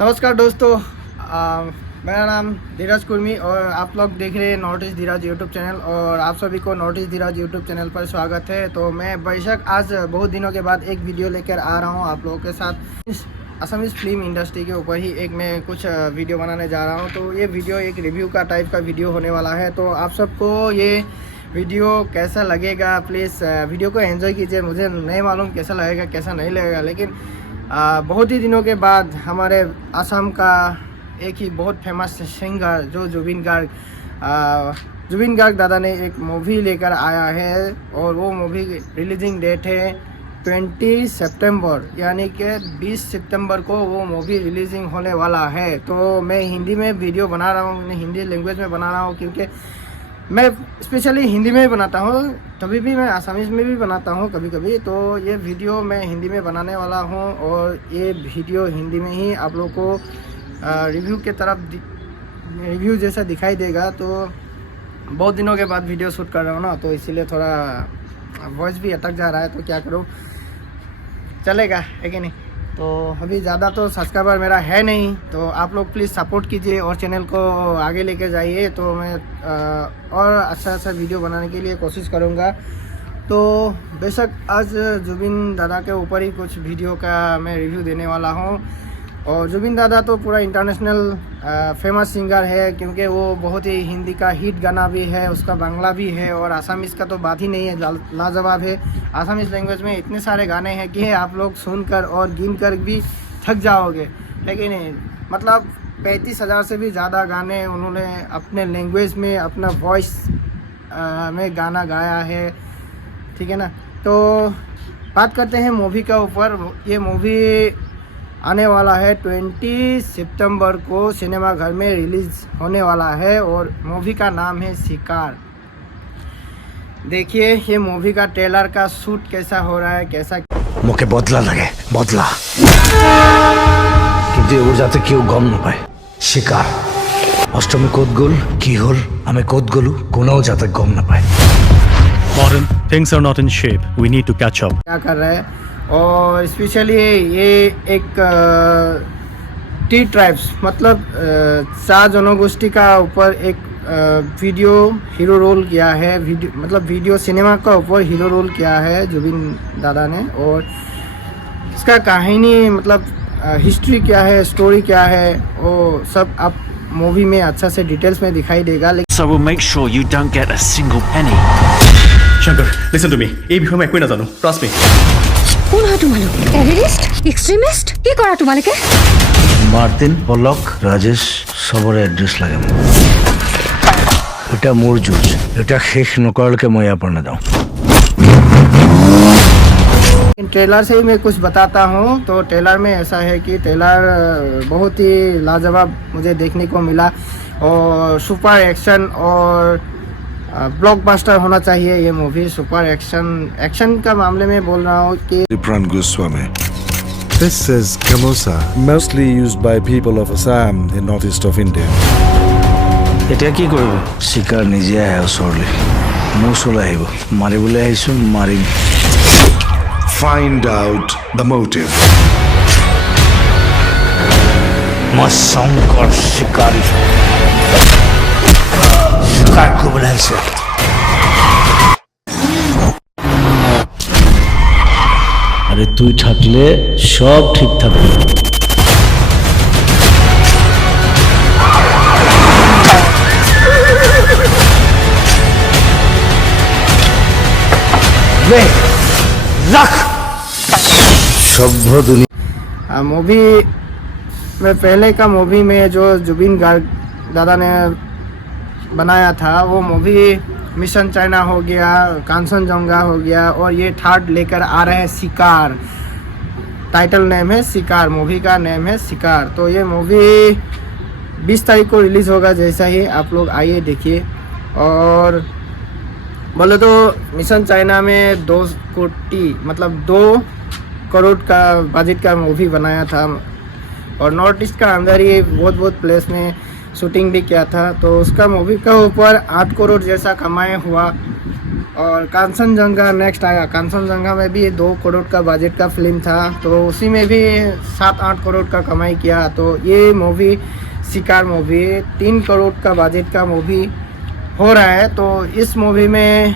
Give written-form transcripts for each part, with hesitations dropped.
नमस्कार दोस्तों, मेरा नाम धीरज कुर्मी और आप लोग देख रहे हैं नॉर्थ ईस्ट धीरज यूट्यूब चैनल। और आप सभी को नॉर्थ ईस्ट धीरज यूट्यूब चैनल पर स्वागत है। तो मैं बेशक आज बहुत दिनों के बाद एक वीडियो लेकर आ रहा हूं आप लोगों के साथ। असमीज़ फिल्म इंडस्ट्री के ऊपर ही एक मैं कुछ वीडियो बनाने जा रहा हूं। तो ये वीडियो एक रिव्यू का टाइप का वीडियो होने वाला है। तो आप सबको ये वीडियो कैसा लगेगा, प्लीज़ वीडियो को एंजॉय कीजिए। मुझे नहीं मालूम कैसा लगेगा कैसा नहीं लगेगा, लेकिन बहुत ही दिनों के बाद हमारे असम का एक ही बहुत फेमस सिंगर जो जुबिन गार्ग दादा ने एक मूवी लेकर आया है। और वो मूवी रिलीजिंग डेट है 20 सितंबर, यानी कि 20 सितंबर को वो मूवी रिलीजिंग होने वाला है। तो मैं हिंदी में वीडियो बना रहा हूँ, हिंदी लैंग्वेज में बना रहा हूँ, क्योंकि मैं स्पेशली हिंदी में बनाता हूँ। कभी भी मैं आसामीज़ में भी बनाता हूँ कभी कभी। तो ये वीडियो मैं हिंदी में बनाने वाला हूँ और ये वीडियो हिंदी में ही आप लोग को रिव्यू के तरफ रिव्यू जैसा दिखाई देगा। तो बहुत दिनों के बाद वीडियो शूट कर रहा हूँ ना, तो इसीलिए थोड़ा वॉइस भी अटक जा रहा है। तो क्या करूँ, चलेगा है कि नहीं। तो अभी ज़्यादा तो सब्सक्राइबर मेरा है नहीं, तो आप लोग प्लीज़ सपोर्ट कीजिए और चैनल को आगे लेके जाइए। तो मैं और अच्छा वीडियो बनाने के लिए कोशिश करूँगा। तो बेशक आज जुबिन दादा के ऊपर ही कुछ वीडियो का मैं रिव्यू देने वाला हूँ। और जुबिन दादा तो पूरा इंटरनेशनल फेमस सिंगर है, क्योंकि वो बहुत ही हिंदी का हिट गाना भी है, उसका बांग्ला भी है, और आसामीज़ का तो बात ही नहीं है, लाजवाब है। आसामीज़ लैंग्वेज में इतने सारे गाने हैं कि आप लोग सुनकर और गिनकर भी थक जाओगे। लेकिन मतलब 35,000 से भी ज़्यादा गाने उन्होंने अपने लैंग्वेज में अपना वॉइस में गाना गाया है, ठीक है ना। तो बात करते हैं मूवी का ऊपर। ये मूवी आने वाला है 20 सितंबर को सिनेमा घर में रिलीज़ होने वाला है, और मूवी का नाम है शिकार। देखिए ये मूवी का ट्रेलर का शूट कैसा हो रहा है, कैसा मुखे बदला लगे बदला কিন্তু এবার যাতে কেউ গম নাপায়। শিকার অষ্টমী কোত গল কি হল আমি কোত গলু কোনাও যাতে গম না পায়। Martin, things are not in shape. We need to catch up. क्या कर रहा है। और स्पेशली ये एक टी ट्राइब्स मतलब 4 जनगोष्ठी का ऊपर एक वीडियो हीरो रोल किया है। वीडियो सिनेमा का ऊपर हीरो रोल किया है जुबिन दादा ने। और इसका कहानी मतलब हिस्ट्री क्या है, स्टोरी क्या है, वो सब आप मूवी में अच्छा से डिटेल्स में दिखाई देगा। So we'll make sure you don't get a single penny. Shankar, listen to me. এই বিষয়ে মই একোৱে নাজানো। Trust me. কোন হয় তোমালোক? Terrorist, extremist? কি কৰা তোমালোকে? মার্তিন, পলক, রাজেশ সবরে এড্রেস লাগে মোক। এটা মোর যুঁজ, এটা শেষ নকৰালৈকে মই ইয়াৰ পৰা নাযাওঁ। ट्रेलर से ही मैं कुछ बताता हूँ। तो ट्रेलर में ऐसा है कि ट्रेलर बहुत ही लाजवाब मुझे देखने को मिला, और सुपर एक्शन और ब्लॉकबस्टर होना चाहिए ये मूवी। सुपर एक्शन का मामले में बोल रहा हूँ कि Pran Goswami. This is Kamosa, mostly used by people of Assam in northeast of India. এতিয়া কি কৰিব? শিকাৰ নিজে আহে ওচৰলৈ, মোৰ ওচৰলৈ আহিব, মাৰিবলৈ আহিছোঁ, মাৰিম। Find out the motive. মই শংকৰ শিকাৰী, শিকাৰ কৰিবলৈ আহিছে। আরে তুই থাকলে সব ঠিক থাকবে। रख सभ्य दुनिया मूवी में पहले का मूवी में जो जुबिन गार्ग दादा ने बनाया था, वो मूवी मिशन चाइना हो गया, कांचनजंगा हो गया, और ये थर्ड लेकर आ रहे हैं शिकार। टाइटल नेम है शिकार, मूवी का नेम है शिकार। तो ये मूवी 20 तारीख को रिलीज़ होगा। जैसा ही आप लोग आइए देखिए। और बोले तो मिशन चाइना में 2 करोड़ का बजट का मूवी बनाया था, और नॉर्थ ईस्ट का अंदर ही बहुत प्लेस में शूटिंग भी किया था। तो उसका मूवी का ऊपर 8 करोड़ जैसा कमाए हुआ। और कांचनजंगा नेक्स्ट आया। कांचनजंगा में भी 2 करोड़ का बजट का फिल्म था, तो उसी में भी 7-8 करोड़ का कमाई किया। तो ये मूवी शिकार मूवी 3 करोड़ का बजट का मूवी हो रहा है। तो इस मूवी में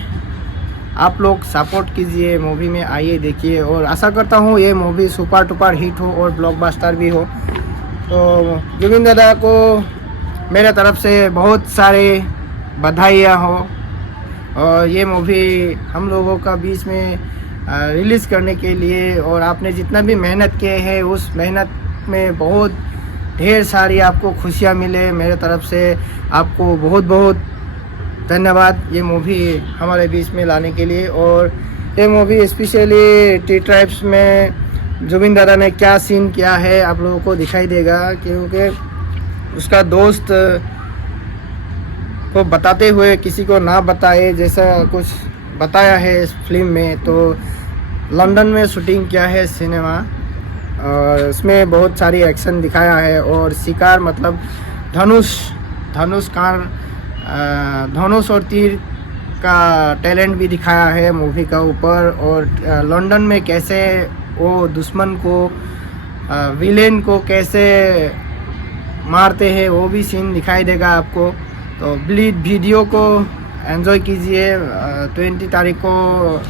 आप लोग सपोर्ट कीजिए, मूवी में आइए देखिए, और आशा करता हूँ ये मूवी सुपर टुपर हिट हो और ब्लॉकबस्टर भी हो। तो जुबिन दादा को मेरे तरफ से बहुत सारे बधाइयाँ हो, और ये मूवी हम लोगों का बीच में रिलीज़ करने के लिए, और आपने जितना भी मेहनत किए हैं उस मेहनत में बहुत ढेर सारी आपको खुशियाँ मिले। मेरे तरफ से आपको बहुत बहुत धन्यवाद ये मूवी हमारे बीच में लाने के लिए। और ये मूवी स्पेशली टी ट्राइब्स में जुबिन दादा ने क्या सीन किया है आप लोगों को दिखाई देगा, क्योंकि उसका दोस्त को बताते हुए किसी को ना बताए जैसा कुछ बताया है इस फिल्म में। तो लंदन में शूटिंग किया है सिनेमा, और उसमें बहुत सारी एक्शन दिखाया है। और शिकार मतलब धनुष और तीर का टैलेंट भी दिखाया है मूवी का ऊपर। और लंदन में कैसे वो दुश्मन को विलेन को कैसे मारते हैं वो भी सीन दिखाई देगा आपको। तो प्लीज़ वीडियो को एंजॉय कीजिए। 20 तारीख को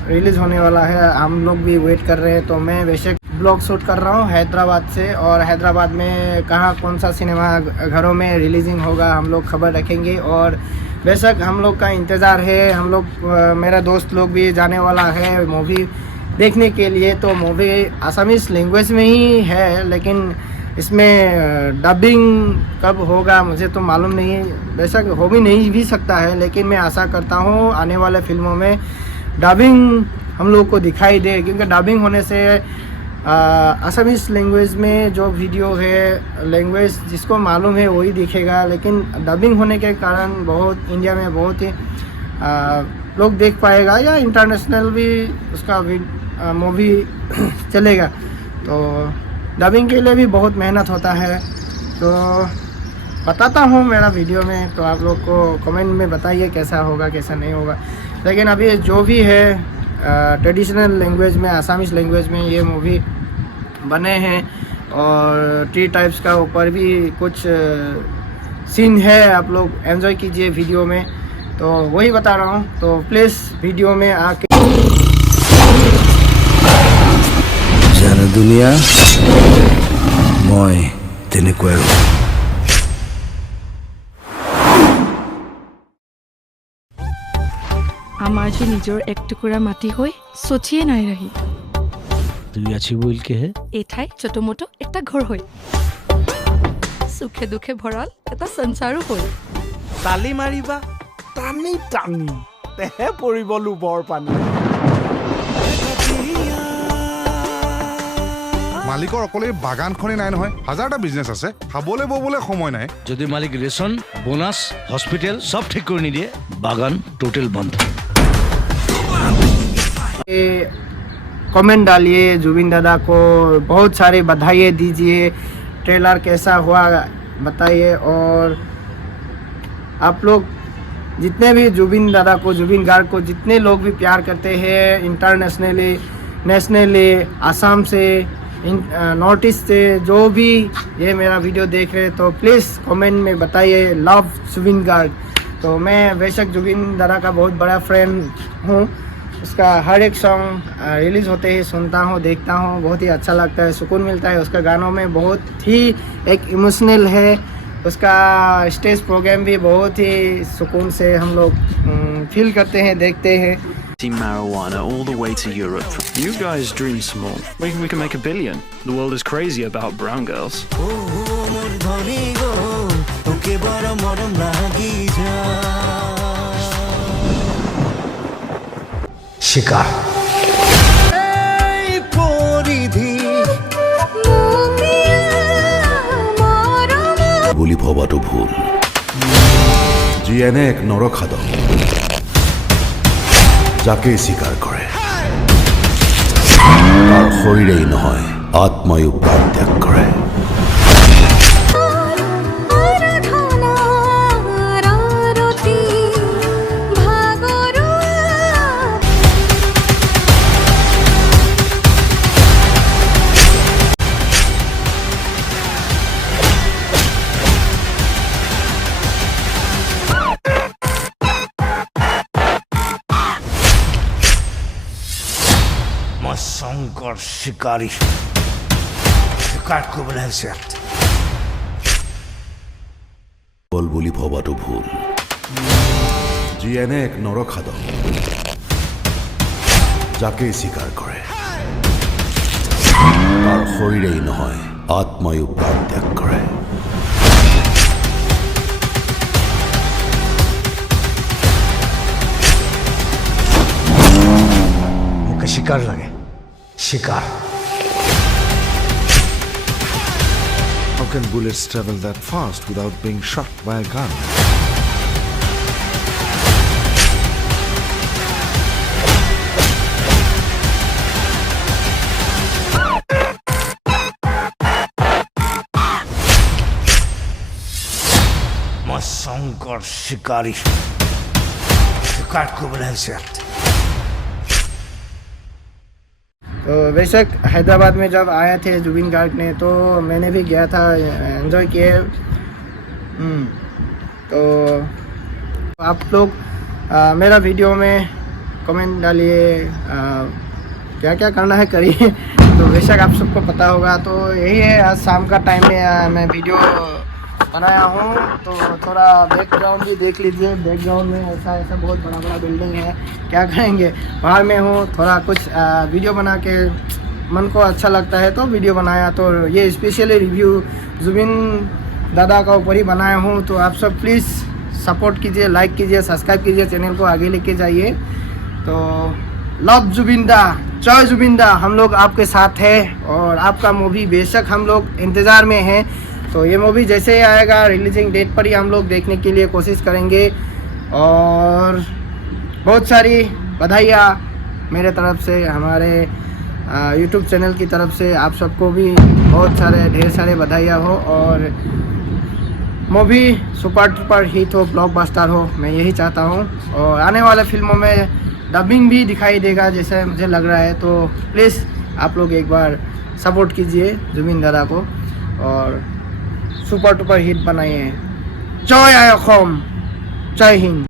रिलीज़ होने वाला है, हम लोग भी वेट कर रहे हैं। तो मैं वैसे ब्लॉग शूट कर रहा हूँ हैदराबाद से, और हैदराबाद में कहाँ कौन सा सिनेमा घरों में रिलीजिंग होगा हम लोग खबर रखेंगे। और बेशक हम लोग का इंतज़ार है, हम लोग मेरा दोस्त लोग भी जाने वाला है मूवी देखने के लिए। तो मूवी आसामीज़ लैंग्वेज में ही है, लेकिन इसमें डबिंग कब होगा मुझे तो मालूम नहीं, बेशक हो भी नहीं भी सकता है। लेकिन मैं आशा करता हूँ आने वाले फिल्मों में डबिंग हम लोग को दिखाई दे, क्योंकि डबिंग होने से आसामीज़ लैंग्वेज में जो वीडियो है लैंग्वेज जिसको मालूम है वही दिखेगा। लेकिन डबिंग होने के कारण बहुत इंडिया में बहुत ही लोग देख पाएगा, या इंटरनेशनल भी उसका मूवी चलेगा। तो डबिंग के लिए भी बहुत मेहनत होता है। तो बताता हूँ मेरा वीडियो में, तो आप लोग को कमेंट में बताइए कैसा होगा कैसा नहीं होगा। लेकिन अभी जो भी है ट्रेडिशनल लैंग्वेज में आसामीज़ लैंग्वेज में ये मूवी बने हैं, और टी टाइप्स का ऊपर भी कुछ सीन है, आप लोग एंजॉय कीजिए वीडियो में। तो वही बता रहा हूँ, तो प्लीज़ वीडियो में आके জানে দুনিয়া মই তেনেকুৱাই। আমাৰ যে নিজৰ এক টুকুৰা মাটি হৈ চচিয়ে নাই ৰাহি, তুই আছি বলকে হে এই ঠাই ছোটমোটো একটা ঘৰ হৈ, সুখে দুখে ভৰাল এটা সংসাৰো হৈ। তালি মাৰিবা টানি টানি তেহে পৰিব লোভৰ পানী। মালিকৰ অকলে বাগানখনেই নাই নহয়, হাজাৰটা বিজনেছ আছে, খাবলৈ ববলৈ সময় নাই। যদি মালিক রেশন বোনাস হসপিটাল সব ঠিক করে নিদিয়ে বাগান টোটাল বন্ধ। कमेंट डालिए, जुबिन दादा को बहुत सारी बधाई दीजिए। ट्रेलर कैसा हुआ बताइए। और आप लोग जितने भी जुबिन दादा को जुबिन गार्ग को जितने लोग भी प्यार करते हैं इंटरनेशनली नेशनली आसाम से नॉर्थ ईस्ट से जो भी ये मेरा वीडियो देख रहे हैं, तो प्लीज़ कमेंट में बताइए लव जुबिन गार्ग। तो मैं बेशक जुबिन दादा का बहुत बड़ा फ्रेंड हूँ, उसका हर एक सॉन्ग रिलीज़ होते ही सुनता हूँ देखता हूँ, बहुत ही अच्छा लगता है, सुकून मिलता है। उसका गानों में बहुत ही एक इमोशनल है, उसका स्टेज प्रोग्राम भी बहुत ही सुकून से हम लोग फील करते हैं देखते हैं। Marijuana all the way to Europe. You guys dream small. We can make $1 billion. The world is crazy about brown girls. শিকার বুলি ভবাটো ভুল। যি এনে এক নৰখাদক যাকে স্বীকাৰ কৰে তাৰ শৰীৰেই নহয় আত্মায়ো প্ৰাণ ত্যাগ কৰে। শংকৰ চিকাৰী চিকাৰ কৰিবলৈ আহিছে ইয়াত বল বুলি ভবাটো ভুল যি এনে এক নৰখাদক যাকে স্বীকাৰ কৰে তাৰ শৰীৰেই নহয় আত্মায়ো প্ৰাণ ত্যাগ কৰে মোকে চিকাৰ লাগে চিকাৰ How can bullets travel that fast without being shot by a gun? মই শংকৰ চিকাৰী চিকাৰ কৰিবলৈ আহিছে ইয়াত तो बेशक हैदराबाद में जब आए थे जुबिन गार्ग ने तो मैंने भी गया था एंजॉय किए तो आप लोग मेरा वीडियो में कमेंट डालिए क्या क्या करना है करिए तो बेशक आप सबको पता होगा तो यही है आज शाम का टाइम में मैं वीडियो बनाया हूँ तो थोड़ा बैकग्राउंड भी देख लीजिए बैकग्राउंड में ऐसा ऐसा बहुत बड़ा बड़ा बिल्डिंग है क्या करेंगे बाहर में हूँ थोड़ा कुछ वीडियो बना के मन को अच्छा लगता है तो वीडियो बनाया तो ये स्पेशली रिव्यू जुबिन दादा का ऊपर ही बनाया हूँ तो आप सब प्लीज़ सपोर्ट कीजिए लाइक कीजिए सब्सक्राइब कीजिए चैनल को आगे लेके जाइए तो लव जुबिंदा जय जुबिंदा हम लोग आपके साथ है और आपका मूवी बेशक हम लोग इंतज़ार में हैं तो ये मूवी जैसे ही आएगा रिलीजिंग डेट पर ही हम लोग देखने के लिए कोशिश करेंगे और बहुत सारी बधाइयाँ मेरे तरफ से हमारे यूट्यूब चैनल की तरफ से आप सबको भी बहुत सारे ढेर सारे बधाइयाँ हो और मूवी सुपर डुपर हिट हो ब्लॉकबस्टर हो मैं यही चाहता हूँ और आने वाले फिल्मों में डबिंग भी दिखाई देगा जैसे मुझे लग रहा है तो प्लीज़ आप लोग एक बार सपोर्ट कीजिए जुबिन दादा को और सुपर डुपर हिट बनाइए जय असम जय हिंद